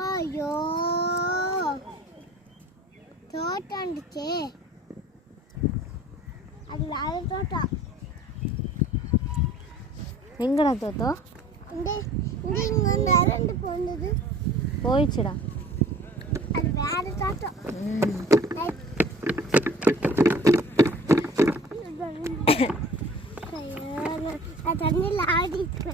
ஐயோ தோட்டம் இருந்துச்சு அது வேற தோட்டம் எங்கடா தோட்டம் இங்க நரண்டு போனது போயிடுச்சுடா அது வேற தோட்டம் தண்ணியில் ஆடிட்டு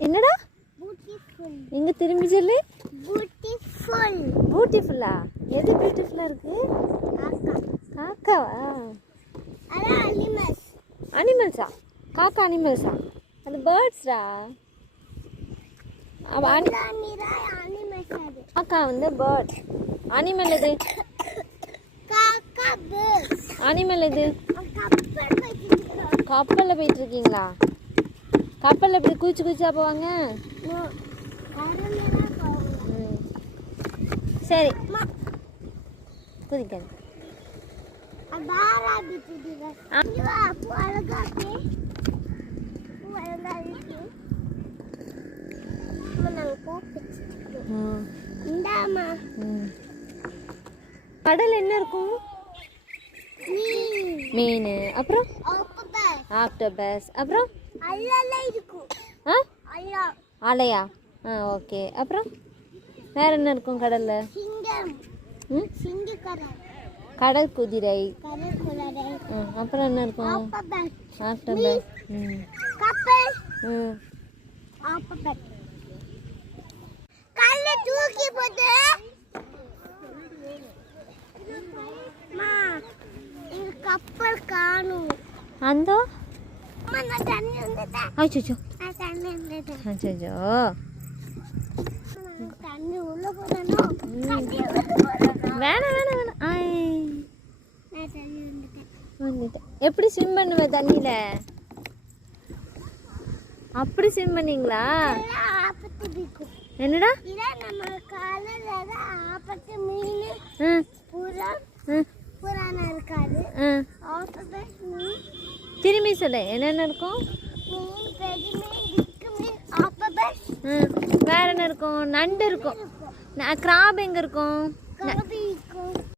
என்னடா எங்க திரும்பி சொல்லு பியூட்டிஃபுல்லா எது பியூட்டிஃபுல்லா இருக்கு காக்காவா அனிமல்ஸா காக்கா அனிமல்ஸா அது பேர்ட்ஸ்டா காக்கா வந்து பேர்ட் அனிமல் எது அனிமல் எது கப்பலில் போயிட்டு இருக்கீங்களா கப்பலில் எப்படி குதிச்சு குதிச்சா போவாங்க சரி குதிக்காது கடல் என்ன இருக்கும் மீன் அப்புறம் ஆக்டோபஸ் அப்புறம் அலையா ஓகே அப்புறம் வேற என்ன இருக்கும் கடல்ல கடல் குதிரை அப்புறம் என்ன இருக்கும் ஆக்டோபஸ் கப்பல் காணும் அந்த அச்சோ தண்ணி உள்ள வேணாம் வந்துட்டேன் எப்படி ஸ்விம் பண்ணுவ தண்ணியில அப்படி ஸ்விம் பண்ணீங்களா என்னடா திரும்பி சொல்லு என்னென்ன இருக்கும் வேற என்ன இருக்கும் நண்டு இருக்கும் கிராப் எங்க இருக்கும்